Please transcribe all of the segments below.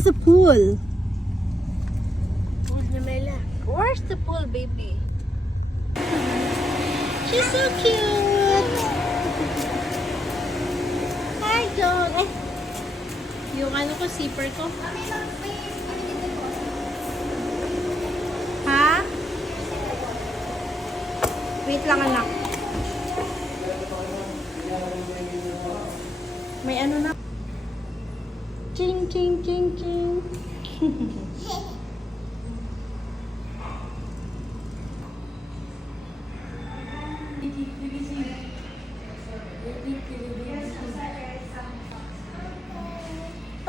Where's the pool? Pool na Mela. Where's the pool, baby? She's so cute. Hi, dog. Eh, yung ano ko, zipper ko. Ha? Wait lang, anak. May ano na. Ching, ching, ching, ching.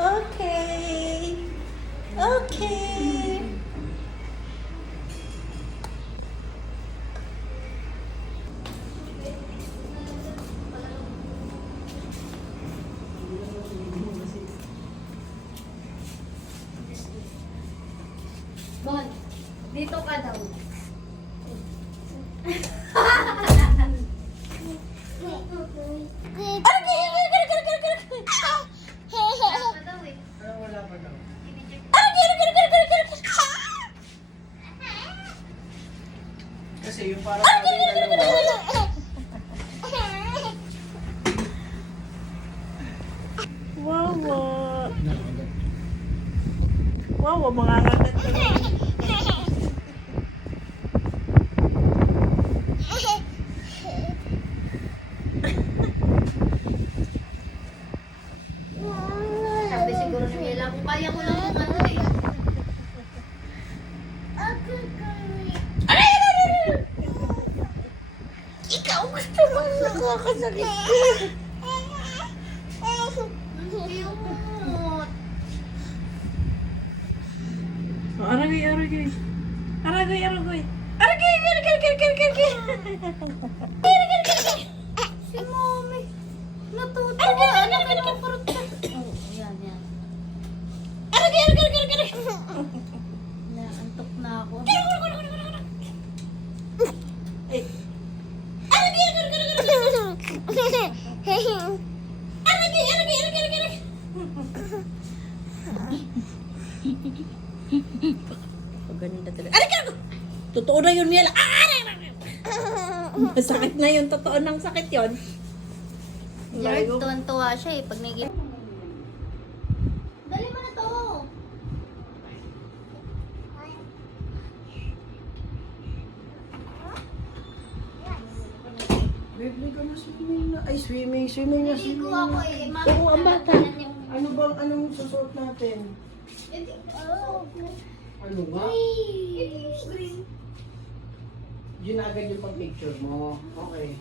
Okay. Okay. Bon, dito ka daw. Kasi yung parang sabi dalawa. Wawa. Wawa, mga kagat ka na. Sabi siguro ni Mela, kung kaya ko lang yung ano eh. Ikaw gusto mo nakakasakit ko. Cute. Aragay, aragay. Aragay, aragay. Aragay, aragay, aragay, aragay. Si Mommy. Natutuwa. Ano ka naman parang ka? Oh, yan, yan. Aragay, aragay, aragay, aragay. Naantok na ako. Ay. Aragay, aragay, aragay, aragay. Aragay, aragay, aragay, aragay. Paganda talaga. Aragay, aragay. Totoo na yun, Miela. Masakit na yun. Totoo ng sakit yun. Jared, tuwan-tuwa siya eh. Pag naging... Dali mo na to. Babe, ka na swimming na. Ay, swimming na Naligo swimming. ako eh. Oo, ang bata. Ano bang, anong susuot natin? Oh. Ano nga? Yun na agad yung pag-picture mo. Okay.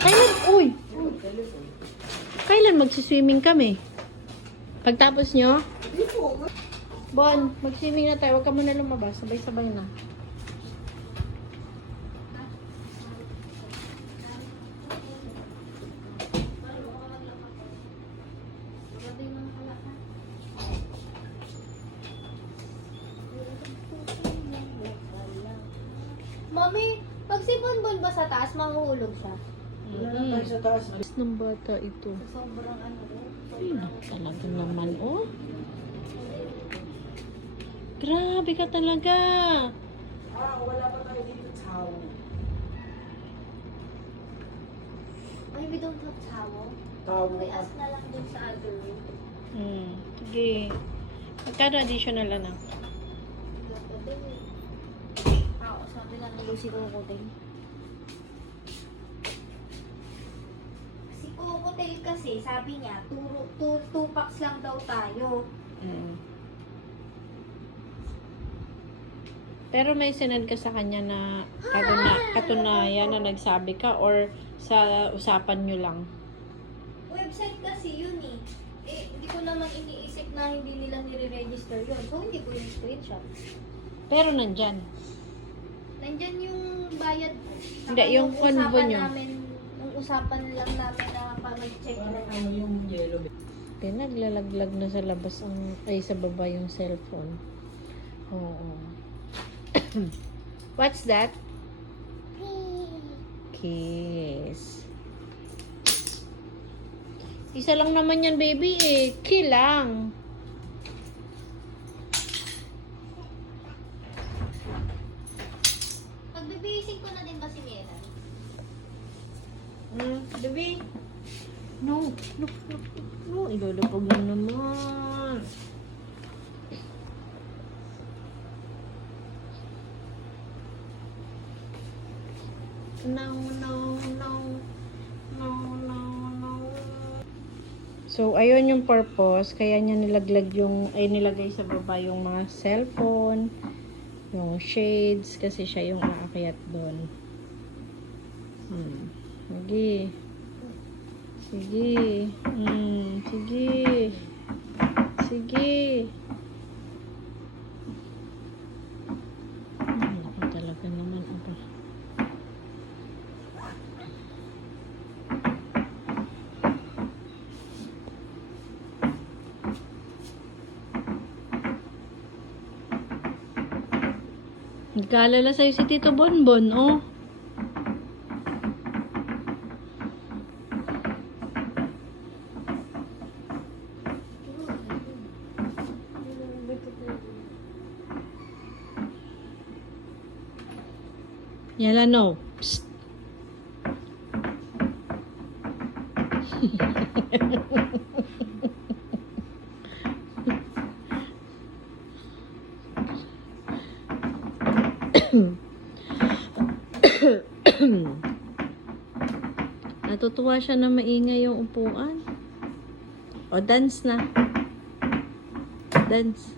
Kailan? Uy! Kailan magsiswimming kami? Pagtapos nyo? Bon, mag-swimming na tayo. Huwag ka muna lumabas. Sabay-sabay na. Mami, pag si Bonbon ba sa taas, mahuhulog siya? Wala na tayo sa taas. Alas ng bata ito. Sobrang ano. Ay, talaga naman, oh. Grabe ka talaga. Wala pa tayo dito tao. Ay, we don't have towel. Tao. We ask na lang dun sa other room. Sige. Magkano additional, anak? Sabi lang ng Lucy Cocotail. Si Cocotail kasi, sabi niya, two packs lang daw tayo. Pero may sinend ka sa kanya na katunayan na nagsabi ka or sa usapan nyo lang? Website kasi yun eh. Eh, hindi ko naman iniisip na hindi nila nire-register yun. So, hindi ko yung screenshot. Pero nandyan. Nandyan yung bayad. Hindi, yung convo nyo. Yung usapan lang namin na mag-check na. Ano yung yellow? Pinaglalaglag na sa labas ay sa baba yung cellphone. Oo. What's that? Kiss. Isa lang naman yan, baby eh. Kilang. Pagbibihising ko na din ba si Mela? Baby. No. No. Ilulupog mo naman. No. So, ayun yung purpose. Kaya niya nilaglag nilagay sa baba yung mga cellphone, yung shades, kasi siya yung aakyat doon. Sige. Sige. Ako talaga naman. Aba. Nagkaalala sa'yo si Tito Bonbon, oh. Yala, no. Psst. Natutuwa siya na maingay yung upuan. O, dance na. Dance.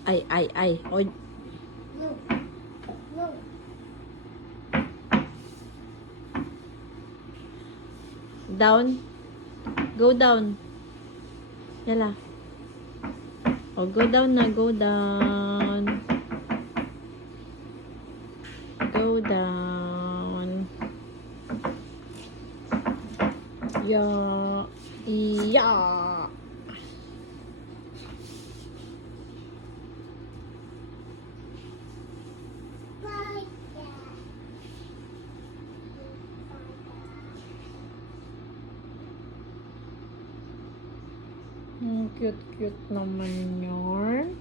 Ay. O, No. down. Go down. Yala. O, go down na. Go down. Yeah. Cute naman yun.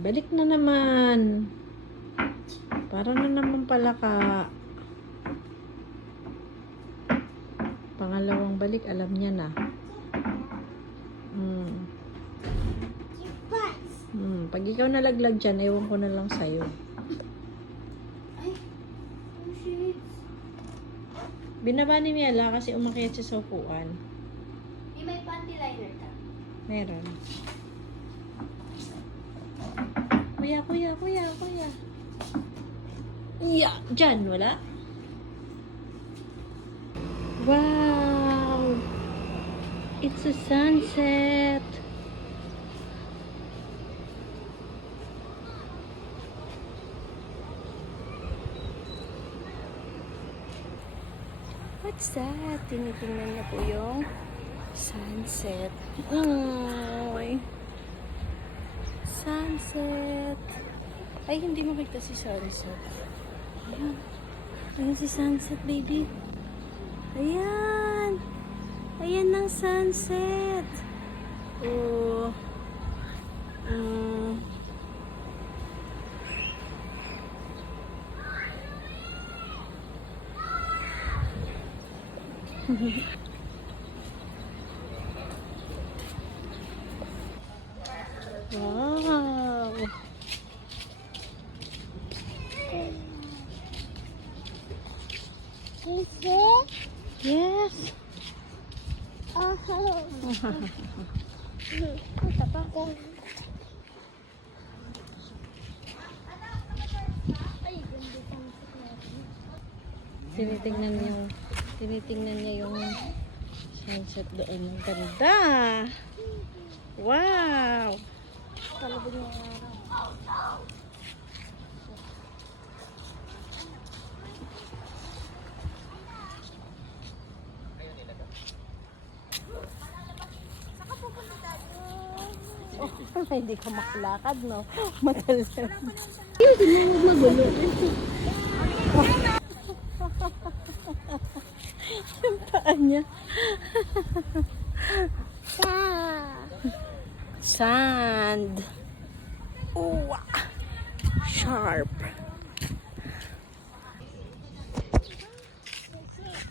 Balik na naman. Para na naman pala ka. Pangalawang balik, alam niya na. Pag ikaw nalaglag dyan, ewan ko na lang sa'yo. Ay, oh shit. Binaba ni Miela kasi umakyat siya sa upuan. May panty liner ka? Meron. Kuya. Yeah, dyan, wala? Wow! It's a sunset! What's that? Tinitingnan niya po yung sunset. Ay! Sunset! Ay, hindi makita si sunset. Ayan. Ayan si sunset, baby. Ayan. Ayan ang sunset. Oh. Wow. Yes. Tinitingnan niya yung sunset doon. Ang ganda. Wow. Kalabog ng araw. Oh, hindi ka makalakad, no? Matagal. Magulo. Yung paa niya. Sand. Oh, sharp.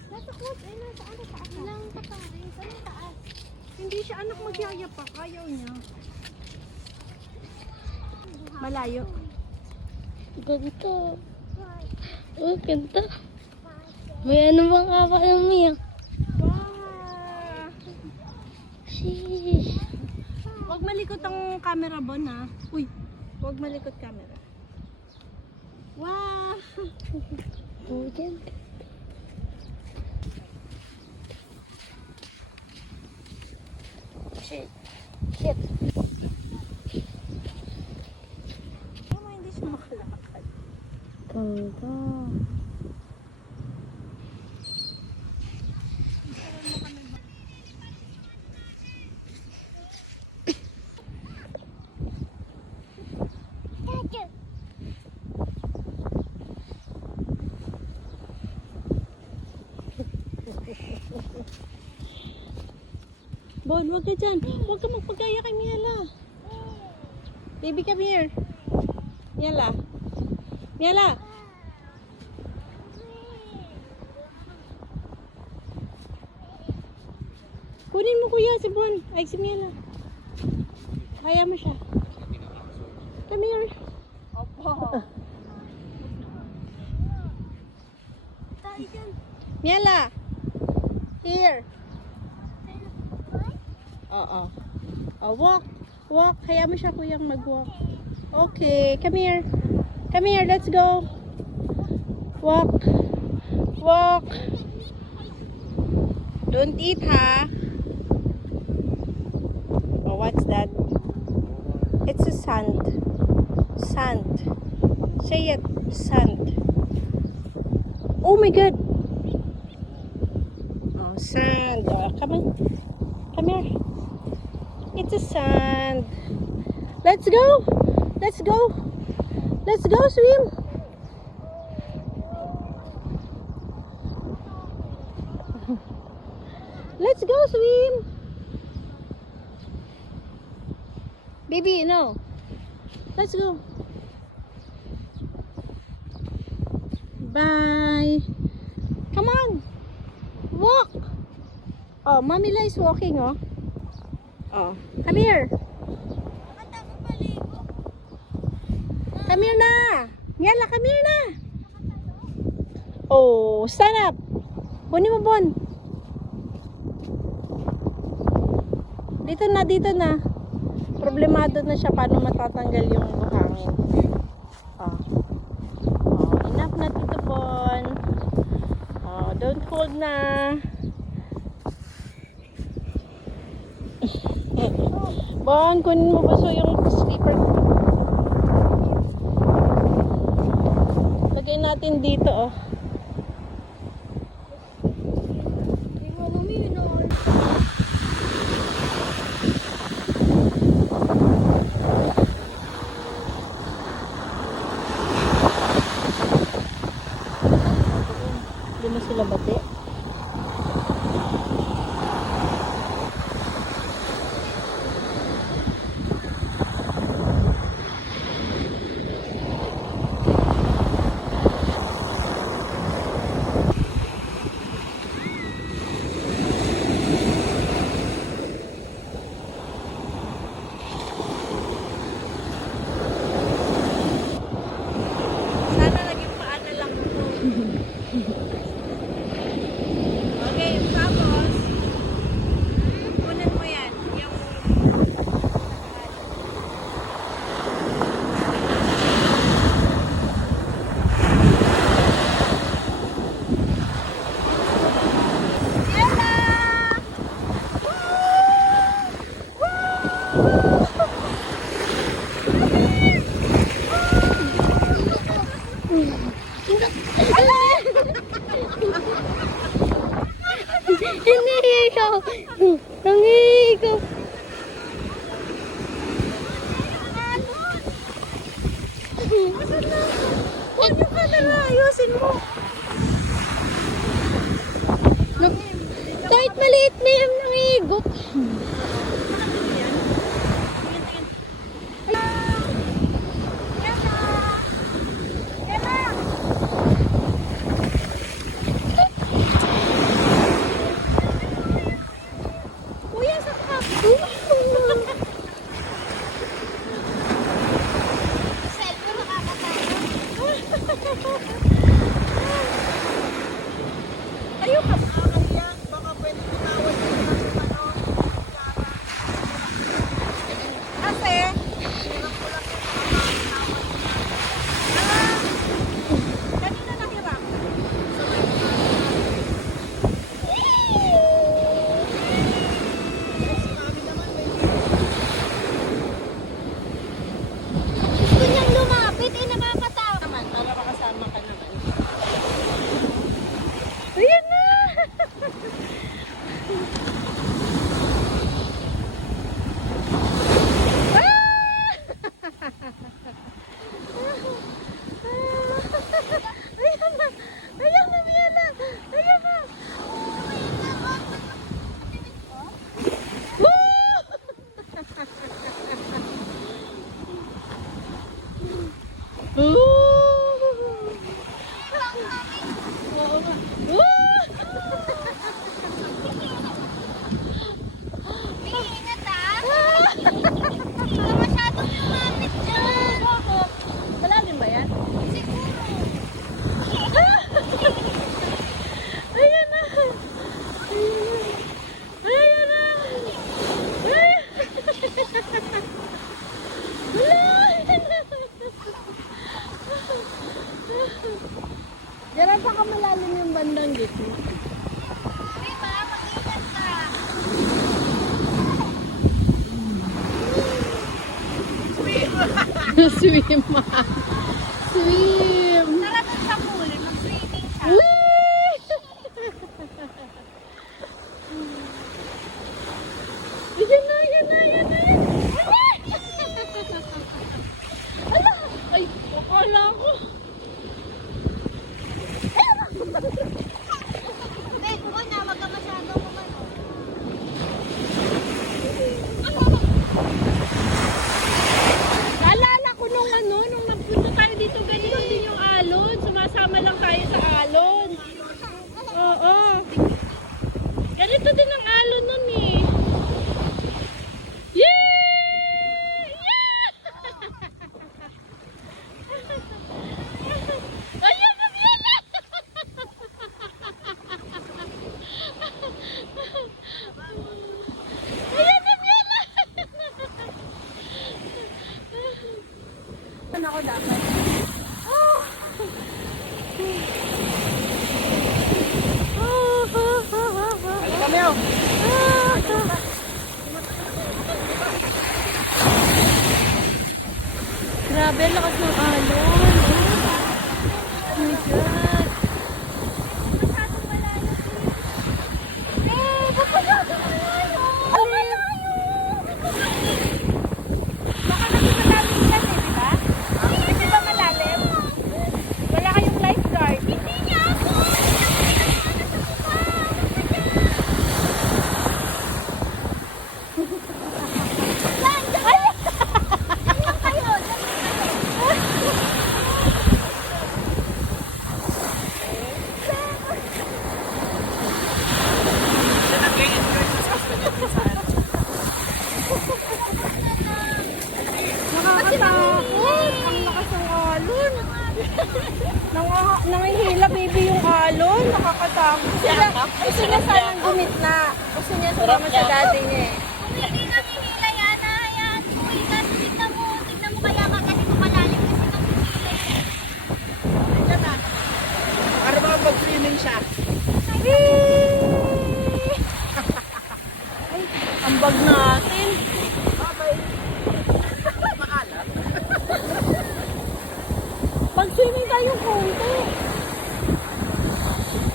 Nasa quote, ay nasa ano taas lang tatari. Saan yung taas? Hindi siya anak magyayapak. Ayaw niya. Malayo. Ganito. Oh, ganda. May ano bang kapa ng Mia? Wow. Sheesh. Huwag malikot ang camera, Bon, ha? Uy, huwag malikot camera. Wow! Oh, ganda. Shit. Shit. Ano, hindi siya makalakad. Ganda. Bon, huwag ka dyan. Huwag ka magpagaya kay Miela. Baby, come here. Miela. Miela. Kunin mo kuya si Bon. Ay, si Miela. Kaya mo siya. Come here. Opo. Tayo dyan. Miela. Here. Oo. Oh, walk. Walk. Kaya mo siya kuyang mag-walk. Okay. Come here. Come here. Let's go. Walk. Walk. Don't eat, ha? Oh, what's that? It's a sand. Sand. Say it. Sand. Oh my God. Oh, sand. Oh, come on. Come here. It's a sand. Let's go. Let's go. Let's go swim. Let's go swim. Baby, no. Let's go. Bye. Come on. Walk. Oh, Mamila is walking, oh. Oh, come here. Come here na. Miela, come here na. Oh, stand up. Kunin mo, Bon. Dito na, dito na. Problemado na siya paano matatanggal yung buhangin. Oh. Oh, enough na dito, Bon. Oh, don't hold na. Bon, kunin mo ba so yung slipper ko? Lagay natin dito, oh. Hindi mo sila bati. Sana naging paana lang ako. ikaw. Nangihigaw. Huwag niyo ka na ayusin mo. Kahit maliit na yan nangihigop. Kuya, sa ka. Cellphone nakakatawa. Ayaw ka. Baka pwede tumawag ko na sa Kasi, kanina nahirap. Gusto niyang lumapit, nakakatawa. Naman, para makasama ka naman. Ayan na! Ayan na! Ayan na, Miana! Ayan na! Ingat ah! Hindi ka masyadong lumapit dyan! Malalim ba yan? Siguro! Ayan na! Ayan na! Diyan pa ka malalim yung bandang gitna. Diba? Mag-ingat ka! Swim! Swim! Tara dun sa pool, mag-swimming siya. Whee! Ayan na, ayan na, ayan na, ayan na. Ala! Ay, akala ko. Wait, una, wag ka masyadong kumano. Naalala ko nung nung nagpunta tayo dito, ganito din yung alon. Sumasama lang tayo sa alon. Oo. Ganito din ang alon nun eh. Yay! Yeah! Ayan na Miela! Ayan na Miela! Ano ako dapat? Kami oh. Grabe, ang lakas ng alon. Oh my God. Masyadong malayo. Eh, ba't masyadong malayo? Ang malayo! Baka kasi malalim yan eh, di ba? Hindi ba malalim? Wala kayong lifeguard. Hindi niya ako! Diyan lang kayo! Nakakatakot. Ang lakas ng alon. Nangihila baby yung alon. Nakakatakot. Gusto niya sanang gumitna. Gusto niya sumama sa daddy niya eh. Kung hindi nanginila yan, hayaan mo. Ikas, tignan mo kaya ganito malalim kasi nanginila yan. Para mga mag-swimming siya. Ay, ang bag natin. Pag-swimming tayo konti.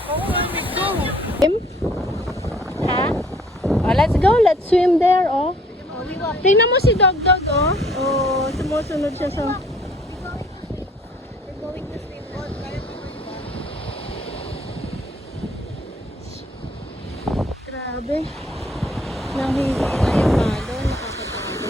Oo nga, let's go. Ha? Let's go, let's swim there, oh. Tingnan mo si Dog Dog, oh. Oh, sumusunod siya sa... We're going to swim. Grabe. Nanghihi na yung malo, nakakatakot.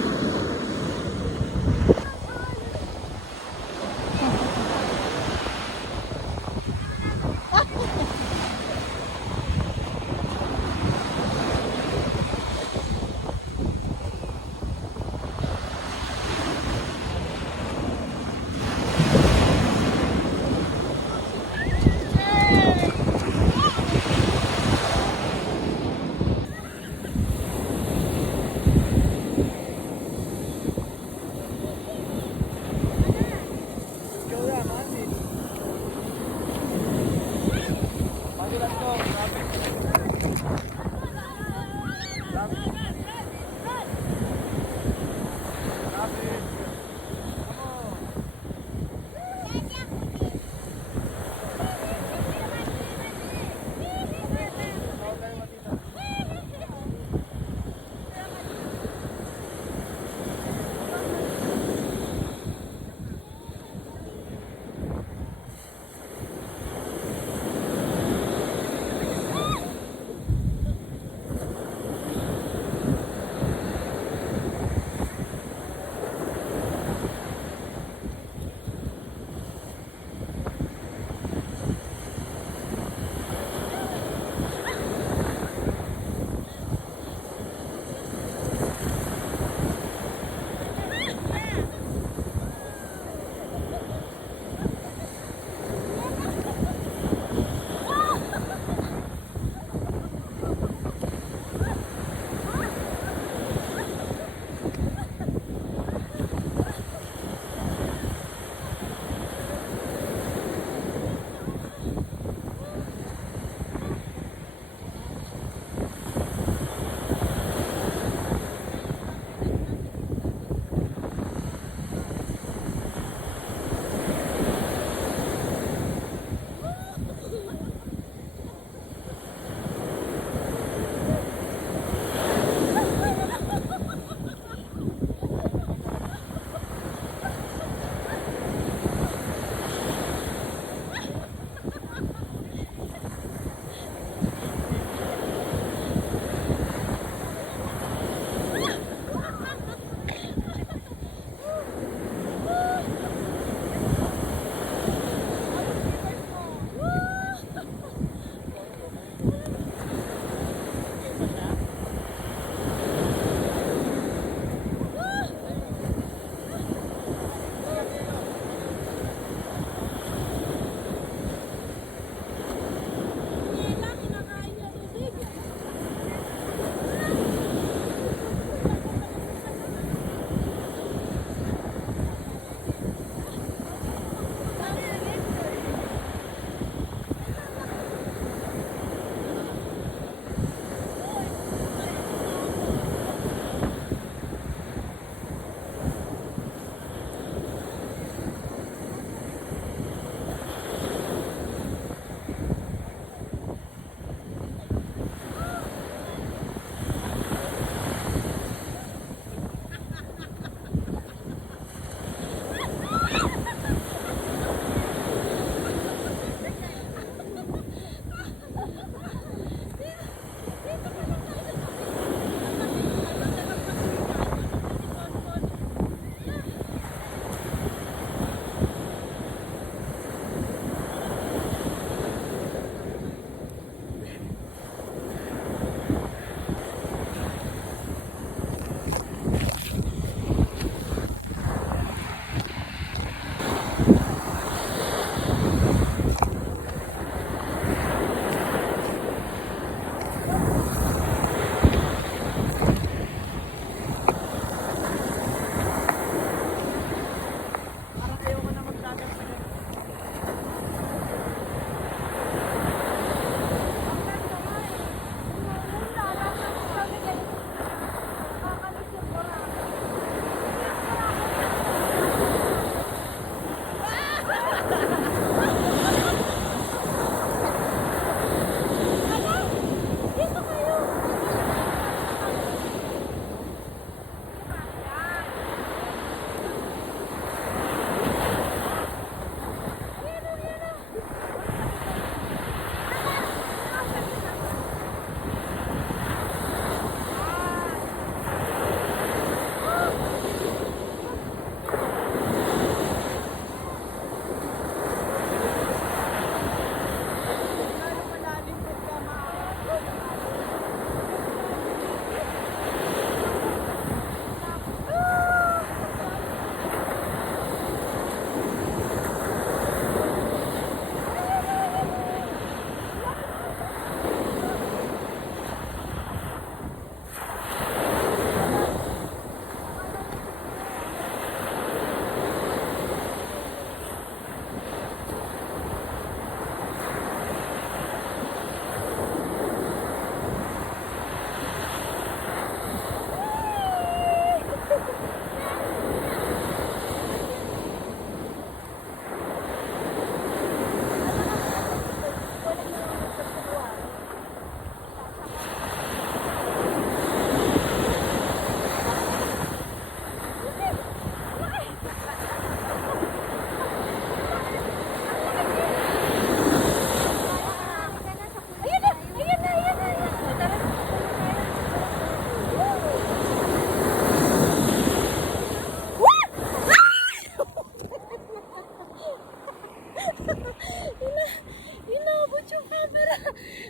Inabot yung camera.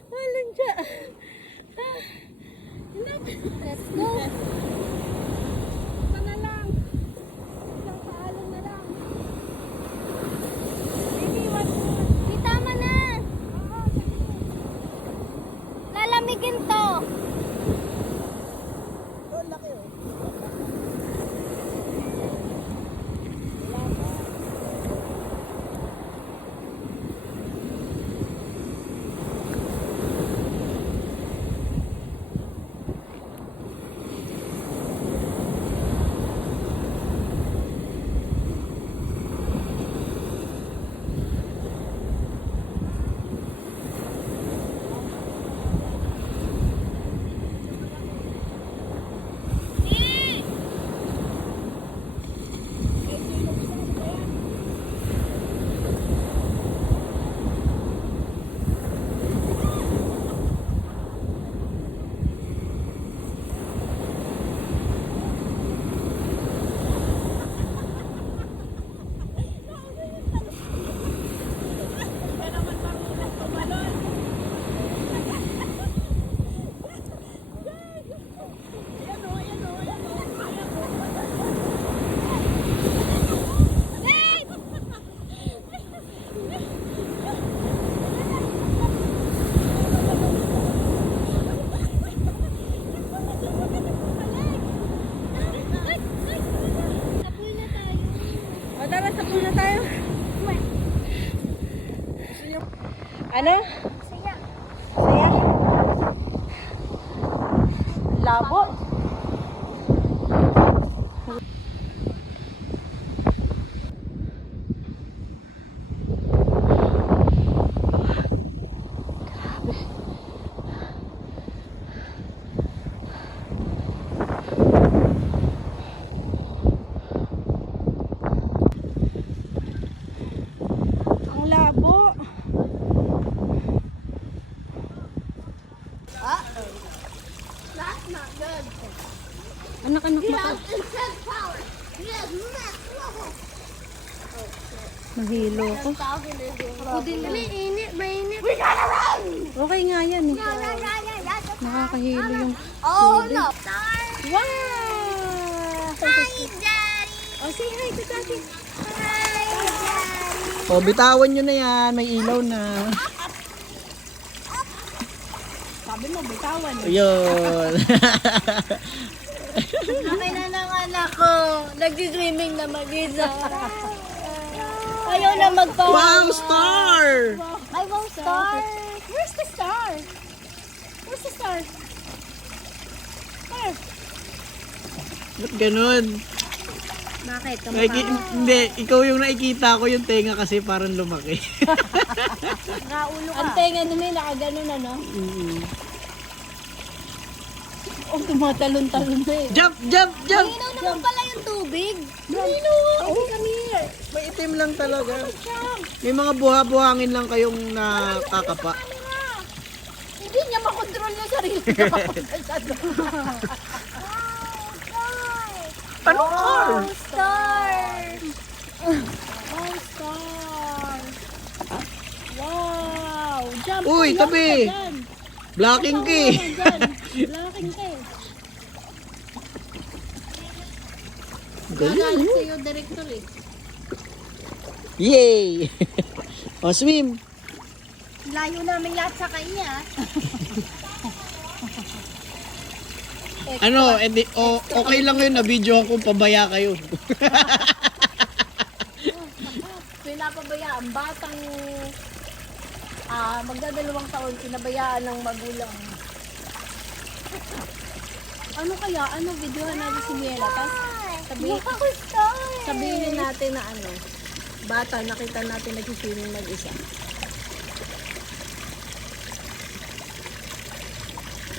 Walang dya. Let's go. Ito na lang. Isang paalam na lang. Di tama na. Lalamigin to. O tara, sapul na tayo. Ano? Saya. Saya? Labo? Ang labo. That's not good. Anak-anak He maka. has intense power. He has max level. Mahilo ko. Dali, init, mainit. We gotta run! Okay nga yan eh. Yeah. Nakakahilo yung Oh, tubig. no. Wow! Hi, Daddy. Oh, say hi to Daddy. Hi, Daddy. O, bitawan nyo na yan. May ilaw na. Sabi mo, bitawan. Ayun. Akin na ng anak ko. Nag-dreaming na mag-isa. Ayaw na magpawa. Wow, star! Ay, wow, star. Where's the star? Where's the star? Where? Ba't ganun? Bakit? Hindi, ikaw yung nakikita ko yung tenga kasi parang lumaki. Nakaulo ka. Ang tenga naman, nakaganon ano? Oh, tumatalon-talon na eh. Jump, jump, jump! Malinaw naman pala yung tubig. Malinaw nga. Oh, come here. May itim lang talaga. May mga buha-buhangin lang kayong nakakapa. Hindi niya makontrol yung sarili niya. Ano car? Star. Oh, star. Wow. Jump. Uy, ka, tabi. jump ka dyan. Blocking Jump key. ka dyan. Blocking ka eh. Galing. Nagalit sa'yo, director eh. Yay! O, swim. Layo namin lahat sa kanya. Ano, edi, okay lang yun na video kung pabaya kayo. Pinapabaya ang batang magdadalawang taon, pinabayaan ng magulang. Ano kaya? Ano, videohan natin si Miela? Tapos sabihin natin na ano, bata, nakita natin nag-swimming mag-isa.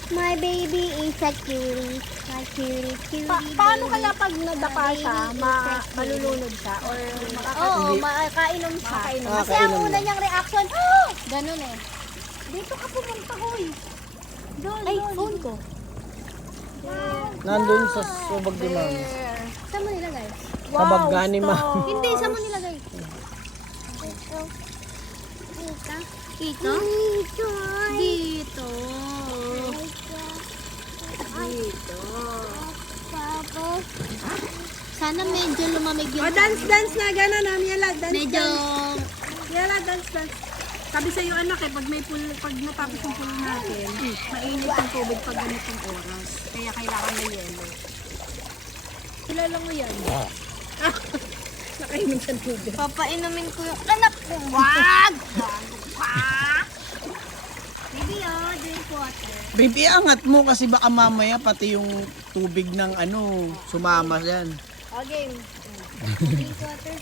My baby is a cutie. My cutie. Paano kaya pag nadapa siya, malulunod siya? Or Oo, makakainom siya. Makakainom. Kasi ang una niyang reaction, ganun eh. dito ka pumunta, hoy. Doon, Ay, doon. phone ko. Nandun sa subag ni ma'am. Saan mo nilagay? Sabag gani, ma'am. stop. Hindi, saan mo nilagay? Dito? Dito. Dito. Sana medyo lumamig yung... Dance na, gano'n na, Miela, Medyo... Miela, dance. Sabi sa'yo anak pag may pool, pag natapos yung pool natin, mainit ang tubig pag ganitong oras. Kaya kailangan may yelo. Kilala mo yan? Nakainom sa tubig. Papainumin ko yung anak ko. Wag! Bago pa! Baby, drink water. Baby, angat mo kasi baka mamaya pati yung tubig ng sumama yan. Game. Drink water.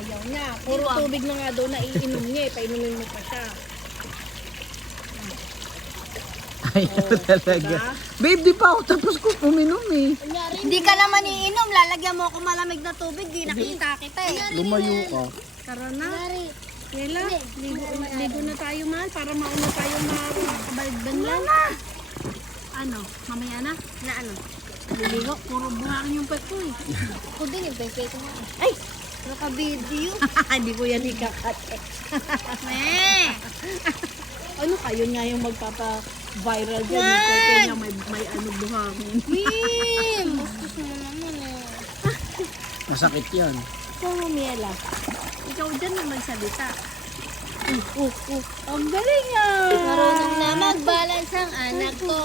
Ayaw niya. Puro tubig na nga daw na iinom niya painumin mo pa siya. Ayaw talaga. Babe, di pa ako tapos ko uminom eh. Hindi ka naman iinom. Lalagyan mo ako malamig na tubig. Di nakita kita eh. Lumayo ka. Tara na. Yela, ligo na tayo mahal para mauna tayo makabaligban lang. Ano? Mamaya na? Na ano? Liligo? Puro buhangin yung pet ko eh. Ako din yung pepe ko nga. Ay! Naka-video. Hindi ko yan ikakat eh. Ano kayo nga yung magpapa-viral dyan? Yan! Kaya niya may buhangin. Mim! Bastos mo naman eh. Masakit yan. Ikaw mo, Miela. Ikaw dyan na magsalita. Ang galing ah! Marunong na mag-balance ang anak ko.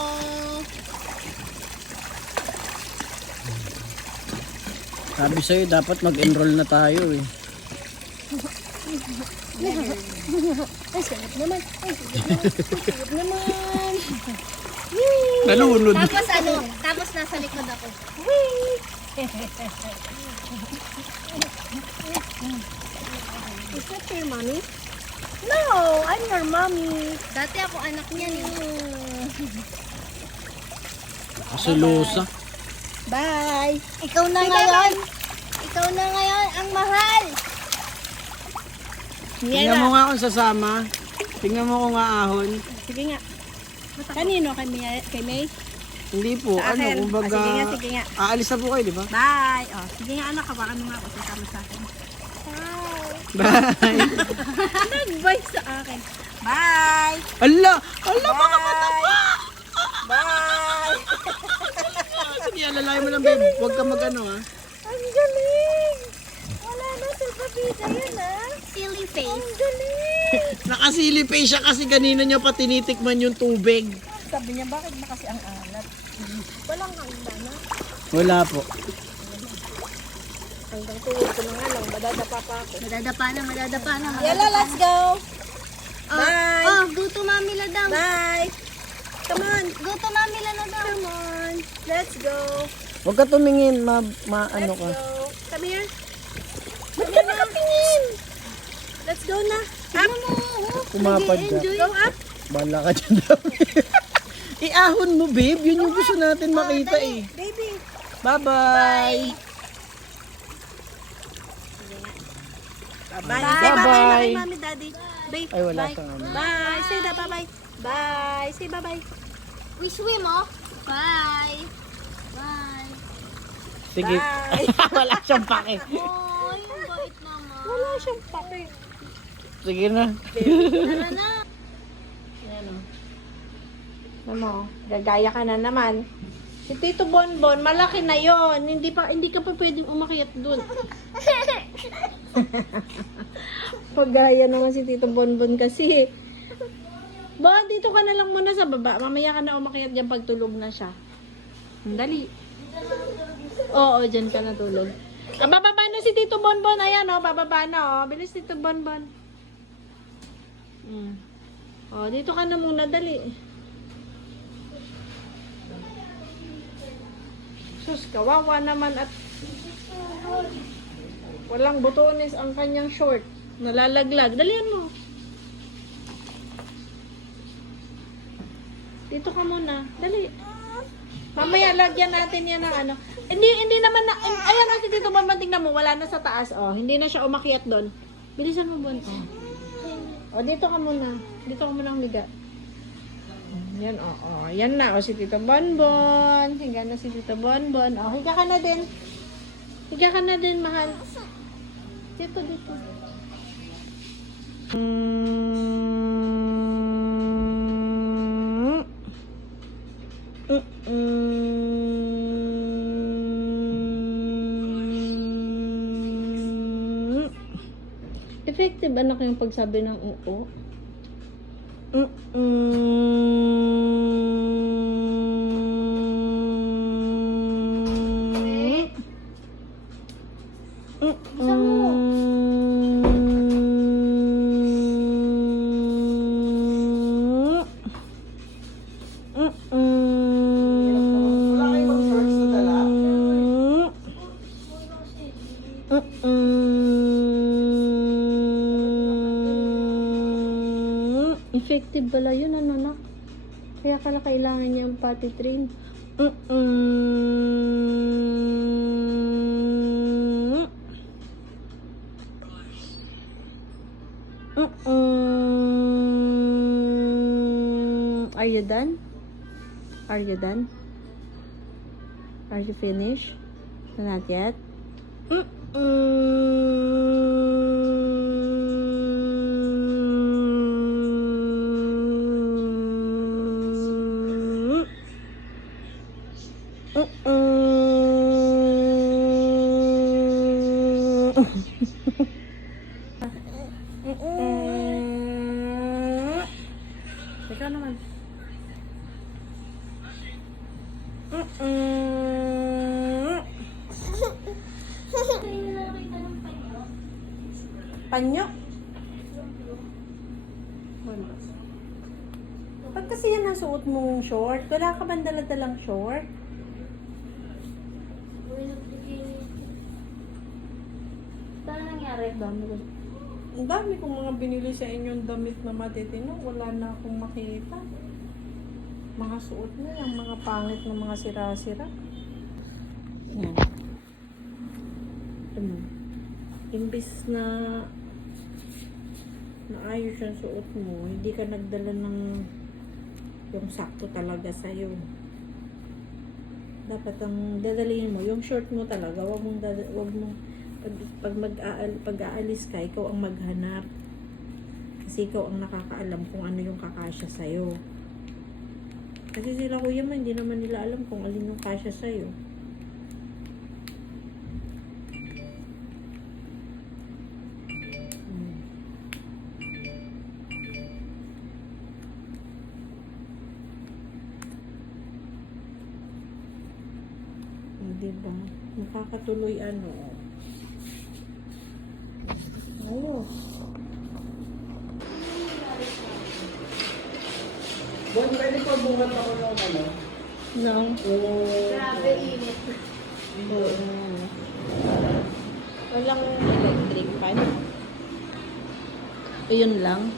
Sabi sa'yo, dapat mag-enroll na tayo eh. Ay, sarap naman. Sarap naman. Nalulod. Tapos nasa likod ako. Is that your mommy? No, I'm your mommy. Dati ako anak niya eh. Kasilusa. Bye. Ikaw na ngayon. Ikaw na ngayon ang mahal. Tingnan mo nga kung sasama. Tingnan mo kung ahon. Sige nga. Kanino? Kay May? Hindi po, Sa akin. kumbaga, Sige nga. aalis na po kayo, di ba? Bye. Oh, sige nga anak, hawakan mo nga ako sasama sa akin. Bye! Nag-bye sa akin. Bye. Ala! Ala, mga mata pa! Bye. Sige, alalayan mo lang, babe. Huwag ka mag-ano, ha? Ang galing. Wala na sa papita yun ah. Silly face. Ang galing. Nakasili face siya kasi kanina niya pa tinitikman yung tubig. Sabi niya, bakit ba kasi ang alat? Walang hangga na. Wala po. Hanggang tuwid ko na nga lang, madadapa pa ako. Madadapa na. Yala, let's go! Bye! Oh, go to Mami Ladang. Bye! Come on! Go to Mami Ladang. Come on! Let's go! Huwag ka tumingin, ano Let's ka. go! Come here! Ba't ka nakatingin? Let's go na! Up! Kumapad ka. Go up! Bala ka dyan daw. Iahon mo, babe. Yun yung gusto natin makita eh. Baby! Bye-bye! Bye! Bye. Say bye-bye na Bye. kay Mami Daddy. Bye! Ay, wala Bye. siyang ano. Bye! Say that bye-bye! Bye! Say bye-bye! We swim oh. Bye. Bye. Sige. Bye! Wala siyang pake. Oh, yung bait naman. Wala siyang pake. Sige na. Tara na. Yan o. Ano, gagaya ka na naman. Si Tito Bonbon, malaki na yon. Hindi ka pa pwedeng umakyat dun. Pagaya naman si Tito Bonbon kasi. Bon, dito ka na lang muna sa baba. Mamaya ka na umakyat dyan pag tulog na siya. Dali. Oo, dyan ka na tulog. Ah, bababa na si Tito Bonbon. Ayan o, bababa na o. Bilis Tito Bonbon. O, dito ka na muna. Dali. Sus, kawawa naman at walang butones ang kanyang short. Nalalaglag. Dalian mo. Dito ka muna. Dali. Mamaya lagyan natin yan ng ano. Hindi naman na, ayan na si Tito Bonbon, tingnan mo, wala na sa taas. Oh, hindi na siya umakyat doon. Bilisan mo, Bon. Oh, dito ka muna. Dito ka muna umiga. Yan, yan na. Si Tito Bonbon. Higa na si Tito Bonbon. Higa ka na din. Higa ka na din, mahal. Dito. Effective anak yung pagsabi ng oo. Isa mo. Wala kayong mga shorts na dala? Effective pala yun, ano na? Kaya kala kailangan niya ang potty train. Are you done? Are you done? Are you finished? Not yet? Ikaw naman. Panyo? Wala. Ba't kasi yan nasuot mong short? Wala ka ba dala-dalang short? Paano nangyari? Ang dami kong mga binili sa inyong damit na matitino. Wala na akong makita. Mga suot na yung mga pangit na mga sira-sira. Yan. Ano? Imbis na naayos yung suot mo, hindi ka nagdala ng yung sakto talaga sa'yo. Dapat ang dadalhin mo, yung short mo talaga, wag mong pag-aalis ka, ikaw ang maghanap. Kasi ikaw ang nakakaalam kung ano yung kakasya sa'yo. Kasi sila kuya mo, hindi naman nila alam kung alin yung kasya sa'yo. Diba? Nakakatuloy ano. Ayos. Bon, pwede pa bungat ako ng ano? No? Grabe, init. Oo. Walang electric fan. Ayun lang.